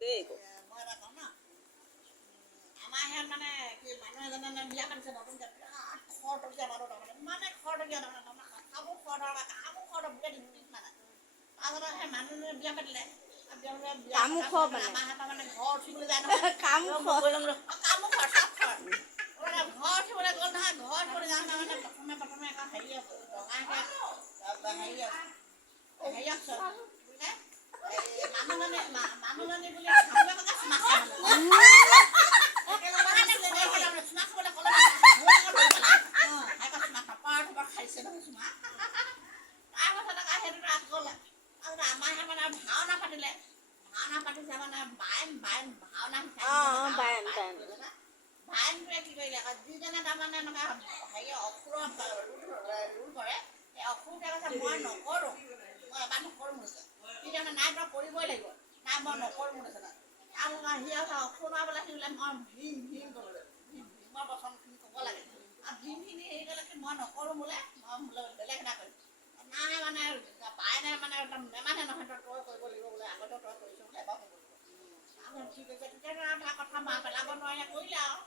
দেই মই এটা কওঁ ন আমাৰ ইয়াত মানে কি মানুহ এজনে বিয়া পাতিছে নতুনকৈ বিৰাট খৰতকীয়া মানুহ তাৰমানে ইমানে খৰতকীয়া তাৰমানে কামো খৰধৰ কামো খৰধৰ বুকে মানে তাৰপিছত সেই মানুহজনে বিয়া পাতিলে আমাৰ মানে ঘৰ উঠিবলৈ যায় নহয় কামো খৰ চব খৰ ঘৰ উঠিবলৈ গ'ল নহয় ঘৰ উঠিবলৈ যাওঁ মানে প্ৰথমে এখন হেৰি মানুহজনী বুলি ভাওনা পাতিছে মানে ভাওনাটোৱে কি কৰিলে আকৌ যিজনে তাৰমানে এনেকুৱা হেৰি অসুৰৰ ৰোল কৰে সেই অসুৰটোৱে কৈছে মই নকৰোঁ মই এবাৰ নকৰোঁ কৈছে সি তাৰমানে নাই তই কৰিবই লাগিব নাই মই নকৰোঁ কৈছে সি অসুৰ বোলে সি বোলে মই ভীম ক'বলৈ ভীমৰ বচনখিনি ক'ব লাগে আৰু ভীমখিনি হেৰি ক'লে কি মই নকৰোঁ বোলে মই বোলে বেলেগ এটা কৰিম নাই মানে পাই নাই মানে একদম নেমানে নহয় তই কৰিব লাগিব বোলে আগতে তই কৰিছ বোলে এবাৰ কৰিব লাগিব ঠিক আছে তেতিয়া কথা মা পেলাব নোৱাৰিলে কৰিলে আৰু